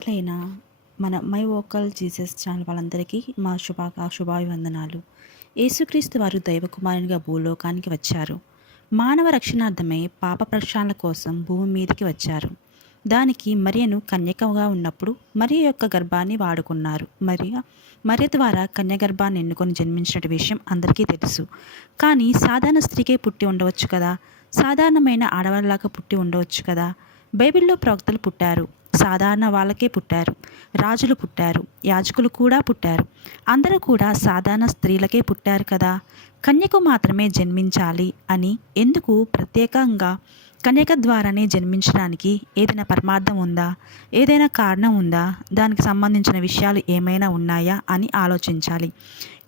ఎట్లయినా మన my vocal Jesus channel వాళ్ళందరికీ మా శుభాభివందనాలు. యేసుక్రీస్తు వారు దైవకుమారునిగా భూలోకానికి వచ్చారు. మానవ రక్షణార్థమై పాప ప్రక్షాళన కోసం భూమి మీదకి వచ్చారు. దానికి మరియను కన్యకగా ఉన్నప్పుడు మరియ యొక్క గర్భాన్ని వాడుకున్నారు. మరియ ద్వారా కన్య గర్భాన్ని ఎన్నుకొని జన్మించిన విషయం అందరికీ తెలుసు. కానీ సాధారణ స్త్రీకే పుట్టి ఉండవచ్చు కదా, సాధారణమైన ఆడవాళ్ళలాగా పుట్టి ఉండవచ్చు కదా. బైబిల్లో ప్రవక్తలు పుట్టారు, సాధారణ వాళ్ళకే పుట్టారు. రాజులు పుట్టారు, యాజకులు కూడా పుట్టారు. అందరూ కూడా సాధారణ స్త్రీలకే పుట్టారు కదా. కన్యకు మాత్రమే జన్మించాలి అని ఎందుకు ప్రత్యేకంగా కన్యక ద్వారానే జన్మించడానికి ఏదైనా పరమార్థం ఉందా, ఏదైనా కారణం ఉందా, దానికి సంబంధించిన విషయాలు ఏమైనా ఉన్నాయా అని ఆలోచించాలి.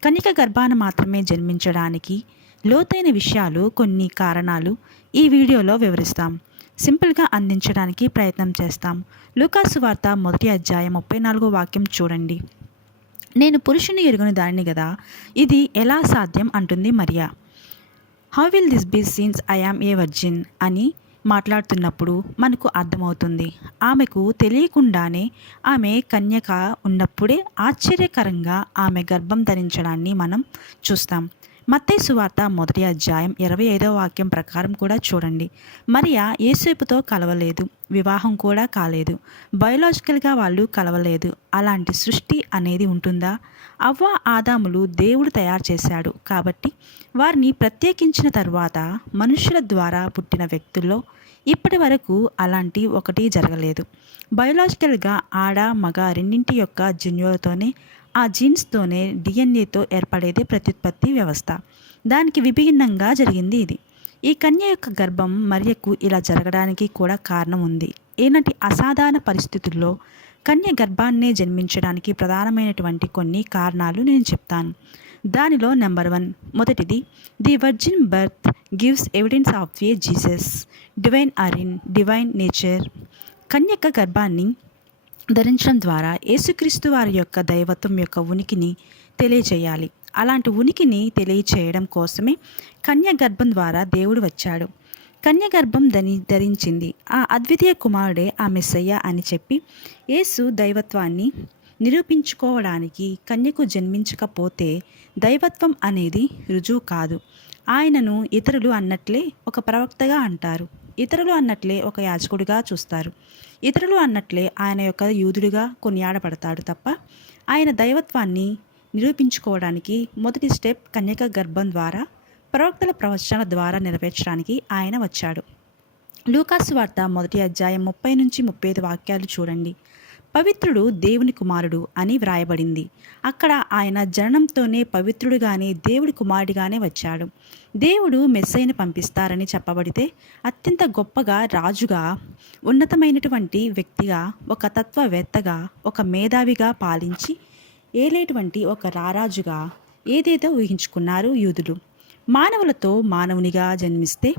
కన్యక గర్భాన మాత్రమే జన్మించడానికి లోతైన విషయాలు, కొన్ని కారణాలు ఈ వీడియోలో వివరిస్తాం. సింపుల్గా అందించడానికి ప్రయత్నం చేస్తాం. లూకాసు వార్త 1వ అధ్యాయం 34వ వాక్యం చూడండి. నేను పురుషుని ఎరుగని దానిని గదా, ఇది ఎలా సాధ్యం అంటుంది Maria. How will this be since I am a virgin అని మాట్లాడుతున్నప్పుడు మనకు అర్థమవుతుంది. ఆమెకు తెలియకుండానే ఆమె కన్యక ఉన్నప్పుడే ఆశ్చర్యకరంగా ఆమె గర్భం ధరించడాన్ని మనం చూస్తాం. మత్తయి సువార్త 1వ అధ్యాయం 25వ వాక్యం ప్రకారం కూడా చూడండి. మరియా యేసేపుతో కలవలేదు, వివాహం కూడా కాలేదు, బయోలాజికల్గా వాళ్ళు కలవలేదు. అలాంటి సృష్టి అనేది ఉంటుందా? అవ్వ ఆదాములు దేవుడు తయారు చేశాడు కాబట్టి వారిని ప్రత్యేకించిన తర్వాత మనుషుల ద్వారా పుట్టిన వ్యక్తుల్లో ఇప్పటి వరకు అలాంటి ఒకటి జరగలేదు. బయోలాజికల్గా ఆడ మగ రెండింటి యొక్క జన్యువులతోనే, ఆ జీన్స్తోనే, డిఎన్ఏతో ఏర్పడేదే ప్రత్యుత్పత్తి వ్యవస్థ. దానికి విభిన్నంగా జరిగింది ఇది. ఈ కన్య యొక్క గర్భం మరియకు ఇలా జరగడానికి కూడా కారణం ఉంది. ఈనాటి అసాధారణ పరిస్థితుల్లో కన్య గర్భాన్నే జన్మించడానికి ప్రధానమైనటువంటి కొన్ని కారణాలు నేను చెప్తాను. దానిలో నెంబర్ 1, మొదటిది, the virgin birth gives evidence of a Jesus divine origin, divine nature. కన్యక గర్భాన్ని ధరించడం ద్వారా యేసుక్రీస్తు వారి యొక్క దైవత్వం యొక్క ఉనికిని తెలియజేయాలి. అలాంటి ఉనికిని తెలియచేయడం కోసమే కన్య గర్భం ద్వారా దేవుడు వచ్చాడు. కన్య గర్భం ధరించింది ఆ అద్వితీయ కుమారుడే ఆ మెస్సయ్య అని చెప్పి యేసు దైవత్వాన్ని నిరూపించుకోవడానికి కన్యకు జన్మించకపోతే దైవత్వం అనేది రుజువు కాదు. ఆయనను ఇతరులు అన్నట్లే ఒక ప్రవక్తగా అంటారు, ఇతరులు అన్నట్లే ఒక యాజకుడిగా చూస్తారు, ఇతరులు అన్నట్లే ఆయన యొక్క యూదుడిగా కొనియాడబడతాడు తప్ప ఆయన దైవత్వాన్ని నిరూపించుకోవడానికి మొదటి స్టెప్ కన్యక గర్భం ద్వారా, ప్రవక్తల ప్రవచనాల ద్వారా నెరవేర్చడానికి ఆయన వచ్చాడు. లూకాసు వార్త 1వ అధ్యాయం 30 నుంచి 35 వాక్యాలు చూడండి. పవిత్రుడు దేవుని కుమారుడు అని వ్రాయబడింది. అక్కడ ఆయన జననంతోనే పవిత్రుడుగానే దేవుడి కుమారుడిగానే వచ్చాడు. దేవుడు మెస్సయ్యను పంపిస్తారని చెప్పబడితే అత్యంత గొప్పగా, రాజుగా, ఉన్నతమైనటువంటి వ్యక్తిగా, ఒక తత్వవేత్తగా, ఒక మేధావిగా పాలించి ఏలేటువంటి ఒక రారాజుగా ఏదేదో ఊహించుకున్నారు యూదులు. మానవులతో మానవునిగా జన్మిస్తే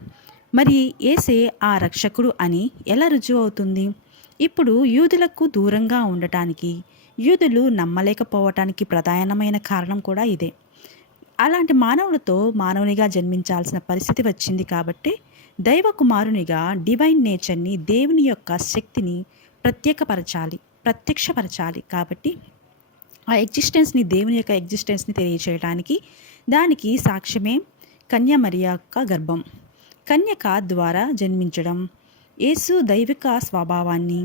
మరి యేసే ఆ రక్షకుడు అని ఎలా రుజువు అవుతుంది? ఇప్పుడు యూదులకు దూరంగా ఉండటానికి, యూదులు నమ్మలేకపోవటానికి ప్రధానమైన కారణం కూడా ఇదే. అలాంటి మానవులతో మానవునిగా జన్మించాల్సిన పరిస్థితి వచ్చింది కాబట్టి దైవ కుమారునిగా డివైన్ నేచర్ని, దేవుని యొక్క శక్తిని ప్రత్యక్షపరచాలి. కాబట్టి ఆ ఎగ్జిస్టెన్స్ని, దేవుని యొక్క ఎగ్జిస్టెన్స్ని తెలియచేయడానికి దానికి సాక్ష్యమే కన్య మరియ యొక్క గర్భం. కన్యక ద్వారా జన్మించడం యేసు దైవిక స్వభావాన్ని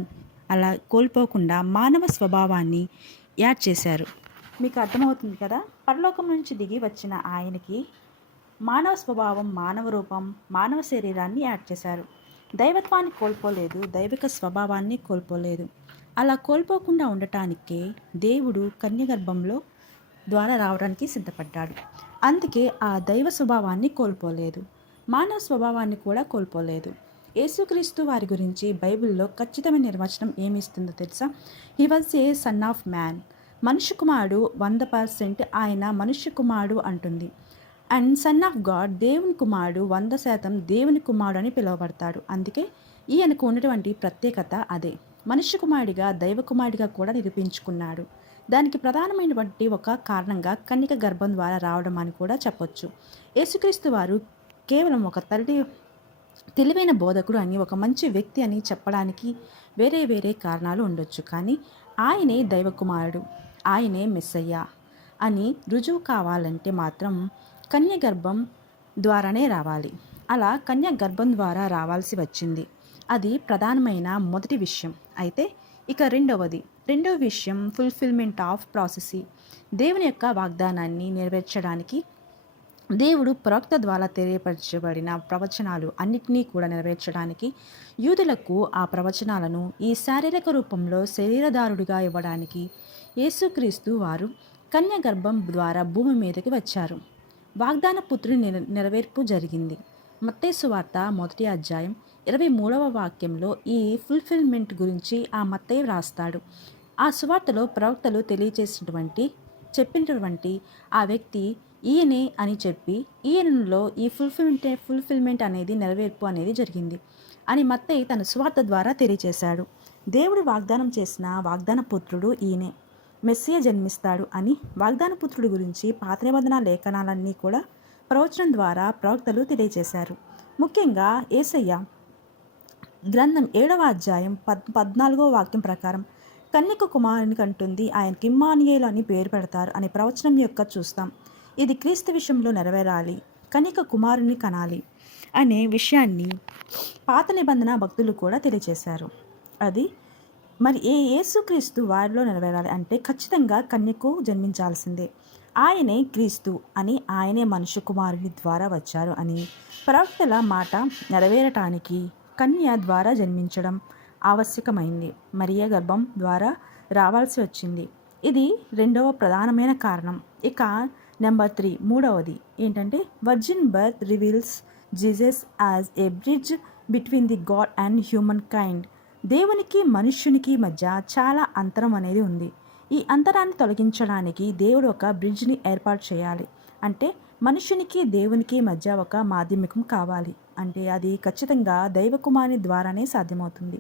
అలా కోల్పోకుండా మానవ స్వభావాన్ని యాడ్ చేశారు. మీకు అర్థమవుతుంది కదా. పరలోకం నుంచి దిగి వచ్చిన ఆయనకి మానవ స్వభావం, మానవ రూపం, మానవ శరీరాన్ని యాడ్ చేశారు. దైవత్వాన్ని కోల్పోలేదు, దైవిక స్వభావాన్ని కోల్పోలేదు. అలా కోల్పోకుండా ఉండటానికే దేవుడు కన్య గర్భంలో ద్వారా రావడానికి సిద్ధపడ్డాడు. అందుకే ఆ దైవ స్వభావాన్ని కోల్పోలేదు, మానవ స్వభావాన్ని కూడా కోల్పోలేదు. యేసుక్రీస్తు వారి గురించి బైబిల్లో ఖచ్చితమైన నిర్వచనం ఏమిస్తుందో తెలుసా? He was a son of man. మనుష్య కుమారుడు 100% ఆయన మనుష్య కుమారుడు అంటుంది. అండ్ సన్ ఆఫ్ గాడ్, దేవుని కుమారుడు 100% దేవుని కుమారుడు అని పిలువబడతాడు. అందుకే ఈయనకు ఉన్నటువంటి ప్రత్యేకత అదే. మనుష్య కుమారుడిగా, దైవ కుమారుడిగా కూడా నిరూపించుకున్నాడు. దానికి ప్రధానమైనటువంటి ఒక కారణంగా కన్యక గర్భం ద్వారా రావడం అని కూడా చెప్పొచ్చు. యేసుక్రీస్తు వారు కేవలం ఒక తల్లి తెలివైన బోధకుడు అని, ఒక మంచి వ్యక్తి అని చెప్పడానికి వేరే వేరే కారణాలు ఉండొచ్చు. కానీ ఆయనే దైవకుమారుడు, ఆయనే మెస్సయ్య అని రుజువు కావాలంటే మాత్రం కన్య గర్భం ద్వారానే రావాలి. అలా కన్య గర్భం ద్వారా రావాల్సి వచ్చింది. అది ప్రధానమైన మొదటి విషయం. అయితే ఇక రెండవ విషయం ఫుల్ఫిల్మెంట్ ఆఫ్ ప్రాసెసీ. దేవుని యొక్క వాగ్దానాన్ని నెరవేర్చడానికి దేవుడు ప్రవక్త ద్వారా తెలియపరచబడిన ప్రవచనాలు అన్నిటినీ కూడా నెరవేర్చడానికి, యూదులకు ఆ ప్రవచనాలను ఈ శారీరక రూపంలో శరీరధారుడిగా ఇవ్వడానికి యేసుక్రీస్తు వారు కన్య గర్భం ద్వారా భూమి మీదకి వచ్చారు. వాగ్దాన పుత్రుని నెరవేర్పు జరిగింది. మత్తయి సువార్త 1వ అధ్యాయం 23వ వాక్యంలో ఈ ఫుల్ఫిల్మెంట్ గురించి ఆ మత్తయి రాస్తాడు. ఆ సువార్తలో ప్రవక్తలు చెప్పినటువంటి ఆ వ్యక్తి ఈయనే అని చెప్పి, ఈయనలో ఈ ఫుల్ఫిల్మెంట్ అనేది, నెరవేర్పు అనేది జరిగింది అని మత్తయి తన సువార్త ద్వారా తెలియచేశాడు. దేవుడు వాగ్దానం చేసిన వాగ్దాన పుత్రుడు ఈయనే, మెస్సియా జన్మిస్తాడు అని వాగ్దాన పుత్రుడి గురించి పాత నిబంధన లేఖనాలన్నీ కూడా ప్రవచనం ద్వారా ప్రవక్తలు తెలియజేశారు. ముఖ్యంగా యేసయ్య గ్రంథం 7వ అధ్యాయం 14వ వాక్యం ప్రకారం కన్యక కుమారుని కంటుంది, ఆయనకి ఇమ్మానుయేలు అని పేరు పెడతారు అనే ప్రవచనం యొక్క చూస్తాం. ఇది క్రీస్తు విషయంలో నెరవేరాలి, కన్యక కుమారుని కనాలి అనే విషయాన్ని పాత నిబంధన భక్తులు కూడా తెలియజేశారు. అది మరి యేసుక్రీస్తు వారిలో నెరవేరాలి అంటే ఖచ్చితంగా కన్యకు జన్మించాల్సిందే. ఆయనే క్రీస్తు అని, ఆయనే మనుష్య కుమారుని ద్వారా వచ్చారు అని ప్రవక్తల మాట నెరవేరటానికి కన్య ద్వారా జన్మించడం ఆవశ్యకమైంది. మరియ గర్భం ద్వారా రావాల్సి వచ్చింది. ఇది రెండవ ప్రధానమైన కారణం. ఇక నెంబర్ 3 మూడవది ఏంటంటే virgin birth reveals Jesus as a bridge between the God and human kind. దేవునికి మనుష్యునికి మధ్య చాలా అంతరం అనేది ఉంది. ఈ అంతరాన్ని తొలగించడానికి దేవుడు ఒక బ్రిడ్జ్ని ఏర్పాటు చేయాలి. అంటే మనుష్యునికి దేవునికి మధ్య ఒక మాధ్యమికం కావాలి. అంటే అది ఖచ్చితంగా దైవకుమారుని ద్వారానే సాధ్యమవుతుంది.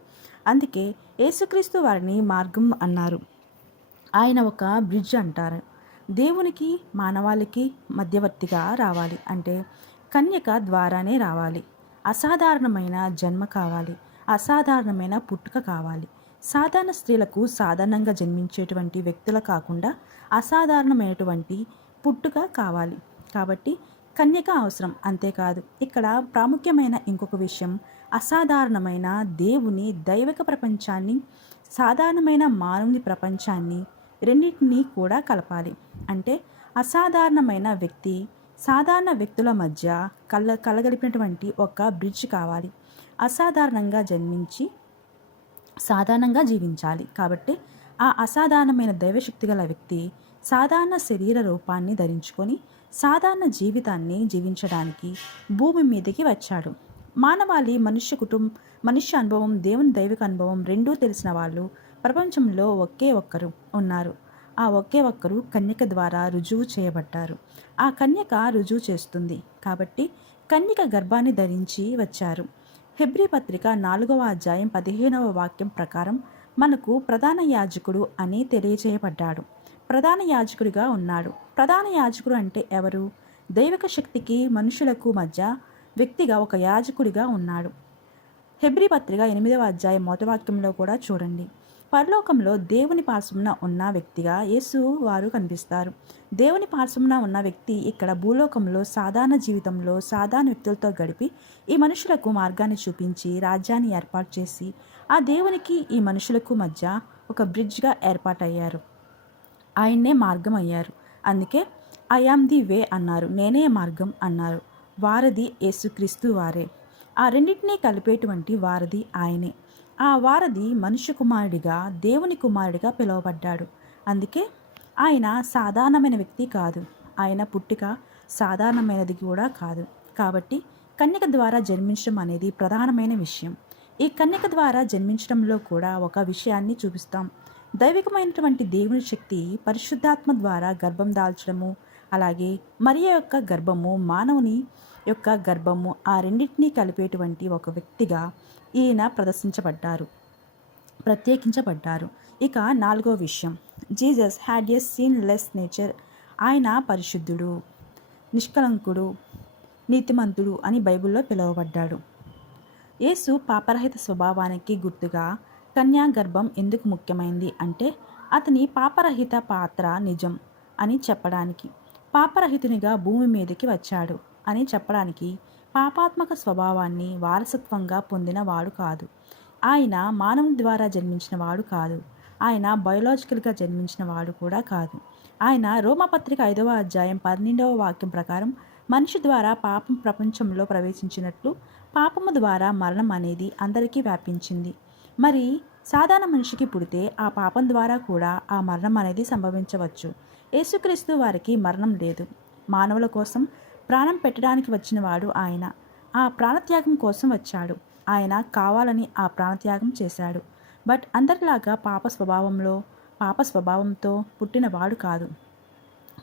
అందుకే యేసుక్రీస్తు వారిని మార్గం అన్నారు. ఆయన ఒక బ్రిడ్జ్ అంటారు. దేవునికి మానవాళికి మధ్యవర్తిగా రావాలి అంటే కన్యక ద్వారానే రావాలి. అసాధారణమైన జన్మ కావాలి, అసాధారణమైన పుట్టుక కావాలి. సాధారణ స్త్రీలకు సాధారణంగా జన్మించేటువంటి వ్యక్తులు కాకుండా అసాధారణమైనటువంటి పుట్టుక కావాలి. కాబట్టి కన్యక అవసరం. అంతేకాదు ఇక్కడ ప్రాముఖ్యమైన ఇంకొక విషయం, అసాధారణమైన దేవుని దైవిక ప్రపంచాన్ని, సాధారణమైన మానవుని ప్రపంచాన్ని రెండింటినీ కూడా కలపాలి. అంటే అసాధారణమైన వ్యక్తి, సాధారణ వ్యక్తుల మధ్య కలగలిపినటువంటి ఒక బ్రిడ్జ్ కావాలి. అసాధారణంగా జన్మించి సాధారణంగా జీవించాలి. కాబట్టి ఆ అసాధారణమైన దైవశక్తి గల వ్యక్తి సాధారణ శరీర రూపాన్ని ధరించుకొని సాధారణ జీవితాన్ని జీవించడానికి భూమి మీదకి వచ్చాడు. మానవాళి మనుష్య అనుభవం, దేవుని దైవిక అనుభవం రెండూ తెలిసిన వాళ్ళు ప్రపంచంలో ఒకే ఒక్కరు ఉన్నారు. ఆ ఒకే ఒక్కరు కన్యక ద్వారా రుజువు చేయబడ్డారు. ఆ కన్యక రుజువు చేస్తుంది. కాబట్టి కన్యక గర్భాన్ని ధరించి వచ్చారు. హెబ్రీ పత్రిక 4వ అధ్యాయం 15వ వాక్యం ప్రకారం మనకు ప్రధాన యాజకుడు అని తెలియజేయబడ్డాడు. ప్రధాన యాజకుడిగా ఉన్నాడు. ప్రధాన యాజకుడు అంటే ఎవరు? దైవిక శక్తికి మనుషులకు మధ్య వ్యక్తిగా ఒక యాజకుడిగా ఉన్నాడు. హెబ్రీ పత్రిక 8వ అధ్యాయం 1వ వాక్యంలో కూడా చూడండి. పరలోకంలో దేవుని పార్శ్వమున ఉన్న వ్యక్తిగా యేసు వారు కనిపిస్తారు. దేవుని పార్శ్వమున ఉన్న వ్యక్తి ఇక్కడ భూలోకంలో సాధారణ జీవితంలో సాధారణ వ్యక్తులతో గడిపి ఈ మనుషులకు మార్గాన్ని చూపించి రాజ్యాన్ని ఏర్పాటు చేసి ఆ దేవునికి ఈ మనుషులకు మధ్య ఒక బ్రిడ్జ్గా ఏర్పాటయ్యారు. ఆయన్నే మార్గం అయ్యారు. అందుకే ఐ యామ్ ది వే అన్నారు, నేనే మార్గం అన్నారు. వారధి యేసుక్రీస్తు వారే. ఆ రెండింటినీ కలిపేటువంటి వారధి ఆయనే. ఆ వారధి మనుష్య కుమారుడిగా, దేవుని కుమారుడిగా పిలువబడ్డాడు. అందుకే ఆయన సాధారణమైన వ్యక్తి కాదు. ఆయన పుట్టిక సాధారణమైనది కూడా కాదు. కాబట్టి కన్యక ద్వారా జన్మించడం అనేది ప్రధానమైన విషయం. ఈ కన్యక ద్వారా జన్మించడంలో కూడా ఒక విషయాన్ని చూపిస్తాం. దైవికమైనటువంటి దేవుని శక్తి పరిశుద్ధాత్మ ద్వారా గర్భం దాల్చడము, అలాగే మరియ యొక్క గర్భము, మానవుని యొక్క గర్భము, ఆ రెండింటినీ కలిపేటువంటి ఒక వ్యక్తిగా ఈయన ప్రత్యేకించబడ్డారు. ఇక 4వ విషయం, జీసస్ హ్యాడ్ ఎ సీన్లెస్ నేచర్. ఆయన పరిశుద్ధుడు, నిష్కలంకుడు, నీతిమంతుడు అని బైబిల్లో పిలువబడ్డాడు. యేసు పాపరహిత స్వభావానికి గుర్తుగా కన్యా గర్భం ఎందుకు ముఖ్యమైంది అంటే అతని పాపరహిత పాత్ర నిజం అని చెప్పడానికి, పాపరహితునిగా భూమి మీదకి వచ్చాడు అని చెప్పడానికి, పాపాత్మక స్వభావాన్ని వారసత్వంగా పొందిన వాడు కాదు. ఆయన మానవుని ద్వారా జన్మించిన వాడు కాదు. ఆయన బయోలాజికల్గా జన్మించిన వాడు కూడా కాదు. ఆయన రోమపత్రిక 5వ అధ్యాయం 12వ వాక్యం ప్రకారం మనిషి ద్వారా పాపం ప్రపంచంలో ప్రవేశించినట్లు పాపము ద్వారా మరణం అనేది అందరికీ వ్యాపించింది. మరి సాధారణ మనిషికి పుడితే ఆ పాపం ద్వారా కూడా ఆ మరణం అనేది సంభవించవచ్చు. యేసుక్రీస్తు వారికి మరణం లేదు. మానవుల కోసం ప్రాణం పెట్టడానికి వచ్చిన వాడు ఆయన. ఆ ప్రాణత్యాగం కోసం వచ్చాడు. ఆయన కావాలని ఆ ప్రాణత్యాగం చేశాడు. బట్ అందరిలాగా పాప స్వభావంతో పుట్టినవాడు కాదు.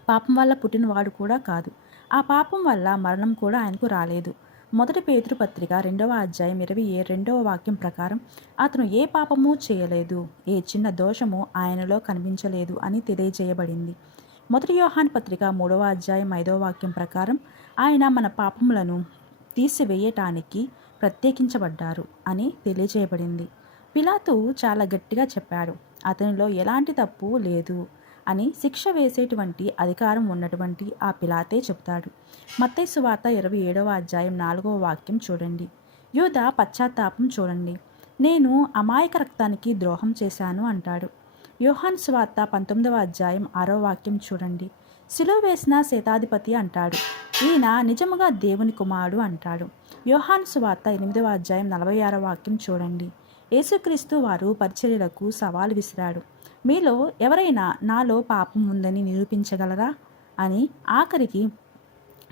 పాపం వల్ల పుట్టినవాడు కూడా కాదు. ఆ పాపం వల్ల మరణం కూడా ఆయనకు రాలేదు. మొదటి పేతురు పత్రిక 2వ అధ్యాయం 22వ వాక్యం ప్రకారం అతను ఏ పాపము చేయలేదు, ఏ చిన్న దోషము ఆయనలో కనిపించలేదు అని తెలియజేయబడింది. మొదటి యోహాను పత్రిక 3వ అధ్యాయం 5వ వాక్యం ప్రకారం ఆయన మన పాపములను తీసివేయటానికి ప్రత్యేకించబడ్డారు అని తెలియజేయబడింది. పిలాతు చాలా గట్టిగా చెప్పాడు, అతనిలో ఎలాంటి తప్పు లేదు అని. శిక్ష వేసేటువంటి అధికారం ఉన్నటువంటి ఆ పిలాతే చెప్తాడు. మత్తయి సువార్త 27వ అధ్యాయం 4వ వాక్యం చూడండి. యూదా పశ్చాత్తాపం చూడండి. నేను అమాయక రక్తానికి ద్రోహం చేశాను అంటాడు. యోహాను సువార్త 19వ అధ్యాయం 6వ వాక్యం చూడండి. సిలువ వేసిన శతాధిపతి అంటాడు. ఈయన నిజముగా దేవుని కుమారుడు అంటాడు. యోహాను సువార్త 8వ అధ్యాయం 46వ వాక్యం చూడండి. యేసుక్రీస్తు వారు పరిచర్యలకు సవాలు విసిరాడు. మీలో ఎవరైనా నాలో పాపం ఉందని నిరూపించగలరా అని. ఆఖరికి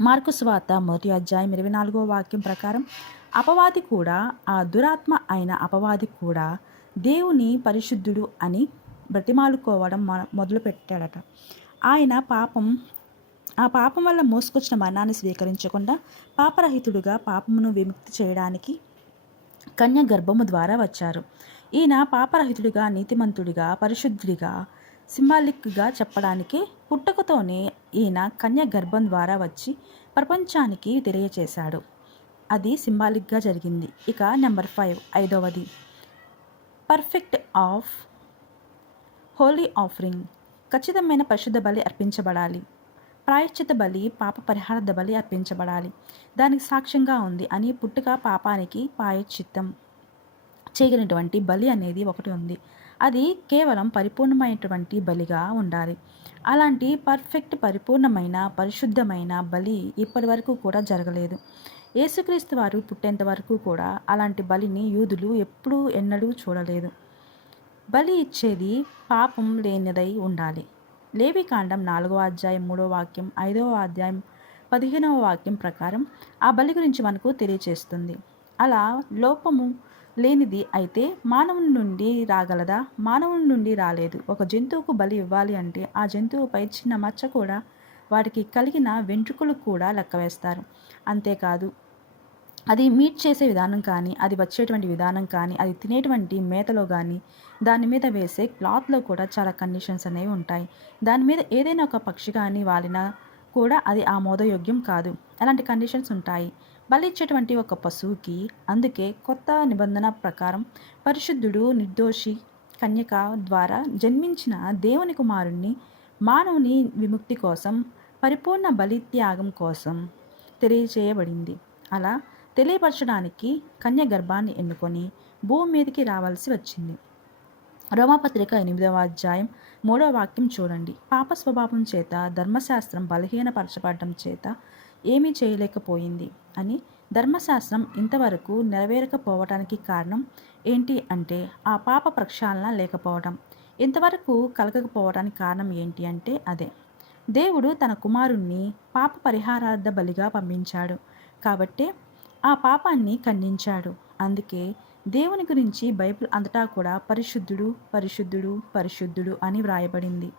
మార్కు సువార్త 1వ అధ్యాయం 24వ వాక్యం ప్రకారం అపవాది కూడా, ఆ దురాత్మ అయిన అపవాది కూడా దేవుని పరిశుద్ధుడు అని బ్రతిమాలుకోవడం మొదలుపెట్టాడట. ఆయన ఆ పాపం వల్ల మోసుకొచ్చిన మరణాన్ని స్వీకరించకుండా పాపరహితుడుగా పాపమును విముక్తి చేయడానికి కన్య గర్భము ద్వారా వచ్చారు. ఈయన పాపరహితుడిగా, నీతిమంతుడిగా, పరిశుద్ధుడిగా సింబాలిక్గా చెప్పడానికి పుట్టుకతోనే ఈయన కన్య గర్భం ద్వారా వచ్చి ప్రపంచానికి తెలియచేశాడు. అది సింబాలిక్గా జరిగింది. ఇక నెంబర్ 5, 5వది పర్ఫెక్ట్ ఆఫ్ హోలీ ఆఫరింగ్. ఖచ్చితమైన పరిశుద్ధ బలి అర్పించబడాలి. ప్రాయశ్చిత బలి, పాప పరిహారార్థ బలి అర్పించబడాలి. దానికి సాక్ష్యంగా ఉంది అని పుట్టుక పాపానికి ప్రాయశ్చిత్తం చేయగలిగినటువంటి బలి అనేది ఒకటి ఉంది. అది కేవలం పరిపూర్ణమైనటువంటి బలిగా ఉండాలి. అలాంటి పరిపూర్ణమైన పరిశుద్ధమైన బలి ఇప్పటి వరకు కూడా జరగలేదు. యేసుక్రీస్తు వారు పుట్టేంత వరకు కూడా అలాంటి బలిని యూదులు ఎన్నడూ చూడలేదు. బలి ఇచ్చేది పాపం లేనిదై ఉండాలి. లేవికాండం 4వ అధ్యాయం 3వ వాక్యం, 5వ అధ్యాయం 15వ వాక్యం ప్రకారం ఆ బలి గురించి మనకు తెలియచేస్తుంది. అలా లోపము లేనిది అయితే మానవుని నుండి రాగలదా? మానవుని నుండి రాలేదు. ఒక జంతువుకు బలి ఇవ్వాలి అంటే ఆ జంతువుపై చిన్న మచ్చ కూడా, వాటికి కలిగిన వెంట్రుకలు కూడా లెక్క వేస్తారు. అంతేకాదు, అది మీట్ చేసే విధానం కానీ, అది వచ్చేటువంటి విధానం కానీ, అది తినేటువంటి మేతలో కానీ, దాని మీద వేసే క్లాత్లో కూడా చాలా కండిషన్స్ అనేవి ఉంటాయి. దాని మీద ఏదైనా ఒక పక్షి కానీ వాలినా కూడా అది ఆమోదయోగ్యం కాదు. అలాంటి కండిషన్స్ ఉంటాయి. బలి ఇచ్చేటువంటి ఒక పశువుకి. అందుకే కొత్త నిబంధన ప్రకారం పరిశుద్ధుడు, నిర్దోషి కన్యక ద్వారా జన్మించిన దేవుని కుమారుణ్ణి మానవుని విముక్తి కోసం, పరిపూర్ణ బలి త్యాగం కోసం తెలియచేయబడింది. అలా తెలియపరచడానికి కన్య గర్భాన్ని ఎన్నుకొని భూమి మీదకి రావాల్సి వచ్చింది. రోమాపత్రిక 8వ అధ్యాయం 3వ వాక్యం చూడండి. పాప స్వభావం చేత ధర్మశాస్త్రం బలహీనపరచబడటం చేత ఏమీ చేయలేకపోయింది అని. ధర్మశాస్త్రం ఇంతవరకు నెరవేరకపోవటానికి కారణం ఏంటి అంటే ఆ పాప ప్రక్షాళన లేకపోవడం. ఇంతవరకు కలగకపోవడానికి కారణం ఏంటి అంటే అదే, దేవుడు తన కుమారుణ్ణి పాప పరిహారార్థ బలిగా పంపించాడు కాబట్టే ఆ పాపాన్ని ఖండించాడు. అందుకే దేవుని గురించి బైబిల్ అంతటా కూడా పరిశుద్ధుడు, పరిశుద్ధుడు, పరిశుద్ధుడు అని వ్రాయబడింది.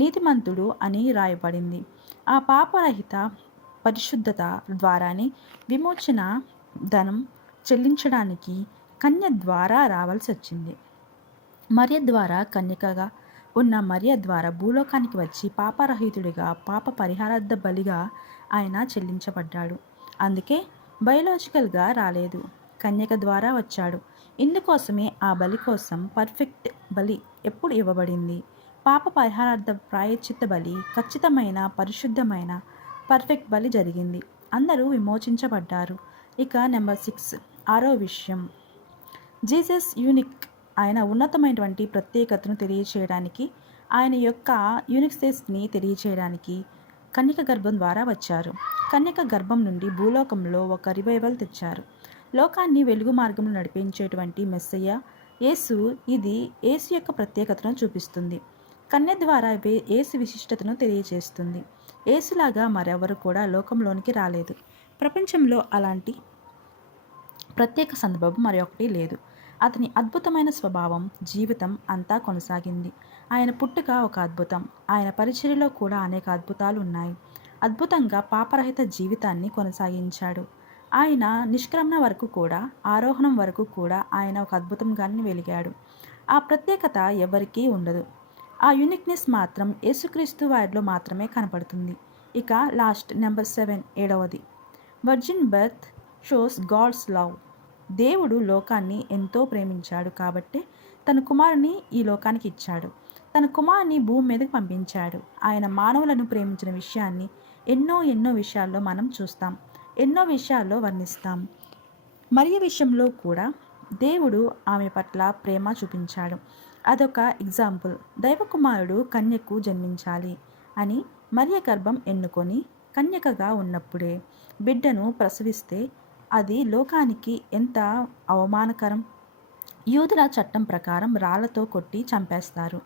నీతిమంతుడు అని వ్రాయబడింది. ఆ పాపరహిత పరిశుద్ధత ద్వారానే విమోచన ధనం చెల్లించడానికి కన్య ద్వారా రావాల్సి వచ్చింది. మరియ ద్వారా, కన్యకగా ఉన్న మరియ ద్వారా భూలోకానికి వచ్చి పాపరహితుడిగా, పాప పరిహారార్థ బలిగా ఆయన చెల్లించబడ్డాడు. అందుకే బయోలాజికల్గా రాలేదు, కన్యక ద్వారా వచ్చాడు. ఇందుకోసమే ఆ బలి కోసం పర్ఫెక్ట్ బలి ఎప్పుడు ఇవ్వబడింది. పాప పరిహారార్థ ప్రాయశ్చిత్త బలి ఖచ్చితమైన పరిశుద్ధమైన పర్ఫెక్ట్ బలి జరిగింది. అందరూ విమోచించబడ్డారు. ఇక నెంబర్ 6 ఆరో విషయం, జీసస్ యూనిక్. ఆయన ఉన్నతమైనటువంటి ప్రత్యేకతను తెలియచేయడానికి, ఆయన యొక్క యూనిక్నెస్ని తెలియచేయడానికి కన్యక గర్భం ద్వారా వచ్చారు. కన్యక గర్భం నుండి భూలోకంలో ఒక రివైవల్ తెచ్చారు. లోకాన్ని వెలుగు మార్గంలో నడిపించేటువంటి మెస్సయ్య యేసు. ఇది యేసు యొక్క ప్రత్యేకతను చూపిస్తుంది. కన్య ద్వారా యేసు విశిష్టతను తెలియజేస్తుంది. యేసులాగా మరెవరు కూడా లోకంలోనికి రాలేదు. ప్రపంచంలో అలాంటి ప్రత్యేక సందర్భం మరొకటి లేదు. అతని అద్భుతమైన స్వభావం, జీవితం అంతా కొనసాగింది. ఆయన పుట్టుక ఒక అద్భుతం. ఆయన పరిచర్యలో కూడా అనేక అద్భుతాలు ఉన్నాయి. అద్భుతంగా పాపరహిత జీవితాన్ని కొనసాగించాడు. ఆయన నిష్క్రమణ వరకు కూడా, ఆరోహణం వరకు కూడా ఆయన ఒక అద్భుతంగానే వెలిగాడు. ఆ ప్రత్యేకత ఎవరికీ ఉండదు. ఆ యూనిక్నెస్ మాత్రం యేసుక్రీస్తు వారిలో మాత్రమే కనపడుతుంది. ఇక లాస్ట్ నెంబర్ 7 ఏడవది, virgin birth shows God's love. దేవుడు లోకాన్ని ఎంతో ప్రేమించాడు కాబట్టి తన కుమారుని ఈ లోకానికి ఇచ్చాడు. తన కుమారుని భూమి మీదకి పంపించాడు. ఆయన మానవులను ప్రేమించిన విషయాన్ని ఎన్నో విషయాల్లో మనం చూస్తాం, ఎన్నో విషయాల్లో వర్ణిస్తాం. మరియ విషయంలో కూడా దేవుడు ఆమె పట్ల ప్రేమ చూపించాడు. అదొక ఎగ్జాంపుల్. దైవకుమారుడు కన్యకు జన్మించాలి అని మరియ గర్భం ఎన్నుకొని కన్యకగా ఉన్నప్పుడే బిడ్డను ప్రసవిస్తే అది లోకానికి ఎంత అవమానకరం. యూదుల చట్టం ప్రకారం రాళ్లతో కొట్టి చంపేస్తారు.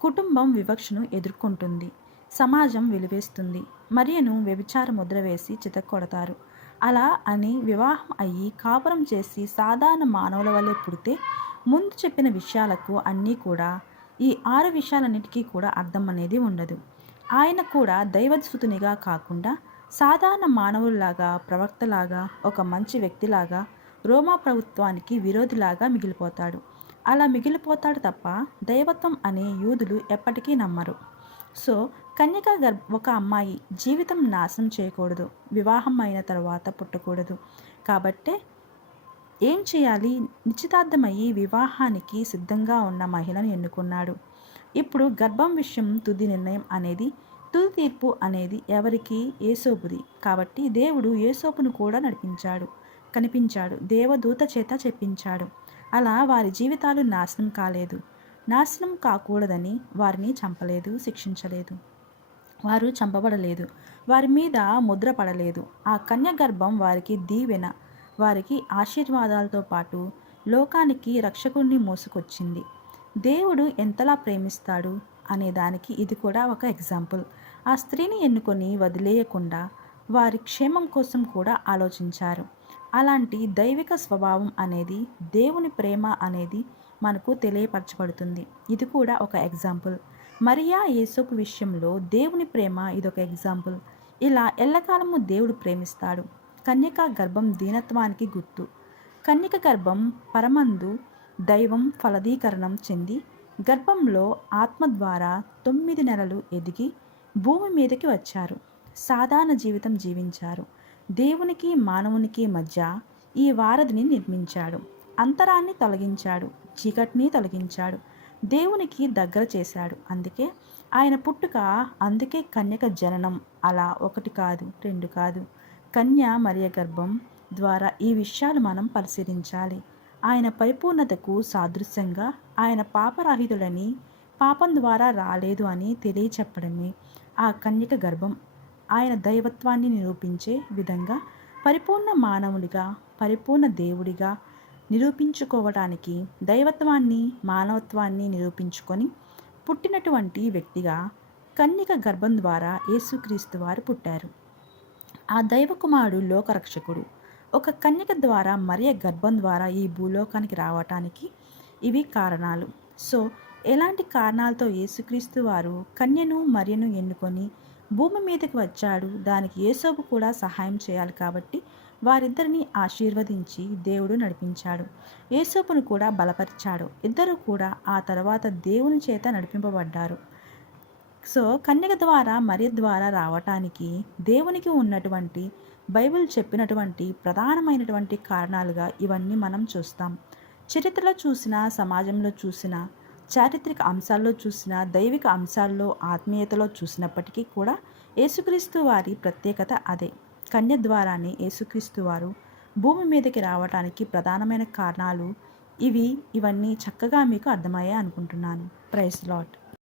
కుటుంబం వివక్షను ఎదుర్కొంటుంది. సమాజం వెలివేస్తుంది. మరియను వ్యభిచార ముద్ర వేసి చితక్కొడతారు. అలా అని వివాహం అయ్యి కాపురం చేసి సాధారణ మానవుల వల్లే పుడితే ముందు చెప్పిన విషయాలకు అన్నీ కూడా, ఈ 6 విషయాలన్నిటికీ కూడా అర్థం అనేది ఉండదు. ఆయన కూడా దైవద్భుతునిగా కాకుండా సాధారణ మానవుల్లాగా, ప్రవక్తలాగా, ఒక మంచి వ్యక్తిలాగా, రోమా ప్రభుత్వానికి విరోధిలాగా మిగిలిపోతాడు. అలా మిగిలిపోతాడు తప్ప దైవత్వం అనే యూదులు ఎప్పటికీ నమ్మరు. సో కన్యక ఒక అమ్మాయి జీవితం నాశనం చేయకూడదు, వివాహం అయిన తర్వాత పుట్టకూడదు. కాబట్టే ఏం చేయాలి? నిశ్చితార్థమయ్యి వివాహానికి సిద్ధంగా ఉన్న మహిళను ఎన్నుకున్నాడు. ఇప్పుడు గర్భం విషయం తుది నిర్ణయం అనేది, తుది తీర్పు అనేది ఎవరికి? యేసోపుది. కాబట్టి దేవుడు యేసోపును కూడా కనిపించాడు, దేవదూత చేత చెప్పించాడు. అలా వారి జీవితాలు నాశనం కాలేదు. నాశనం కాకూడదని వారిని చంపలేదు, శిక్షించలేదు. వారు చంపబడలేదు, వారి మీద ముద్ర పడలేదు. ఆ కన్య గర్భం వారికి దీవెన, వారికి ఆశీర్వాదాలతో పాటు లోకానికి రక్షకుడిని మోసుకొచ్చింది. దేవుడు ఎంతలా ప్రేమిస్తాడు అనే దానికి ఇది కూడా ఒక ఎగ్జాంపుల్. ఆ స్త్రీని ఎన్నుకొని వదిలేయకుండా వారి క్షేమం కోసం కూడా ఆలోచించారు. అలాంటి దైవిక స్వభావం అనేది, దేవుని ప్రేమ అనేది మనకు తెలియపరచబడుతుంది. ఇది కూడా ఒక ఎగ్జాంపుల్. మరియా యేసోపు విషయంలో దేవుని ప్రేమ ఇదొక ఎగ్జాంపుల్. ఇలా ఎల్లకాలము దేవుడు ప్రేమిస్తాడు. కన్యక గర్భం దీనత్వానికి గుర్తు. కన్యక గర్భం పరమందు దైవం ఫలదీకరణం చెంది గర్భంలో ఆత్మ ద్వారా 9 నెలలు ఎదిగి భూమి మీదకి వచ్చారు. సాధారణ జీవితం జీవించారు. దేవునికి మానవునికి మధ్య ఈ వారధిని నిర్మించాడు. అంతరాన్ని తొలగించాడు, చీకటిని తొలగించాడు, దేవునికి దగ్గర చేశాడు. అందుకే ఆయన పుట్టుక, అందుకే కన్యక జననం. అలా 1 కాదు 2 కాదు, కన్య మరియ గర్భం ద్వారా ఈ విషయాలు మనం పరిశీలించాలి. ఆయన పరిపూర్ణతకు సాదృశ్యంగా ఆయన పాపరాహితుడని, పాపం ద్వారా రాలేదు అని తెలియచెప్పడమే ఆ కన్యక గర్భం. ఆయన దైవత్వాన్ని నిరూపించే విధంగా పరిపూర్ణ మానవుడిగా, పరిపూర్ణ దేవుడిగా నిరూపించుకోవడానికి, దైవత్వాన్ని మానవత్వాన్ని నిరూపించుకొని పుట్టినటువంటి వ్యక్తిగా కన్యక గర్భం ద్వారా యేసుక్రీస్తు వారు పుట్టారు. ఆ దైవకుమారుడు లోకరక్షకుడు. ఒక కన్యక ద్వారా మరియ గర్భం ద్వారా ఈ భూలోకానికి రావటానికి ఇవి కారణాలు. సో ఎలాంటి కారణాలతో యేసుక్రీస్తు వారు కన్యను మరియను ఎన్నుకొని భూమి మీదకి వచ్చాడు? దానికి యేసోపు కూడా సహాయం చేయాలి. కాబట్టి వారిద్దరిని ఆశీర్వదించి దేవుడు నడిపించాడు. యేసోపును కూడా బలపరిచాడు. ఇద్దరు కూడా ఆ తర్వాత దేవుని చేత నడిపింపబడ్డారు. సో కన్యక ద్వారా మరియ ద్వారా రావటానికి దేవునికి ఉన్నటువంటి బైబిల్ చెప్పినటువంటి ప్రధానమైనటువంటి కారణాలుగా ఇవన్నీ మనం చూస్తాం. చరిత్రలో చూసిన, సమాజంలో చూసిన, చారిత్రక అంశాల్లో చూసిన, దైవిక అంశాల్లో, ఆత్మీయతలో చూసినప్పటికీ కూడా యేసుక్రీస్తు వారి ప్రత్యేకత అదే. కన్య ద్వారానే యేసుక్రీస్తు వారు భూమి మీదకి రావటానికి ప్రధానమైన కారణాలు ఇవన్నీ చక్కగా మీకు అర్థమయ్యాయి అనుకుంటున్నాను. Praise lord.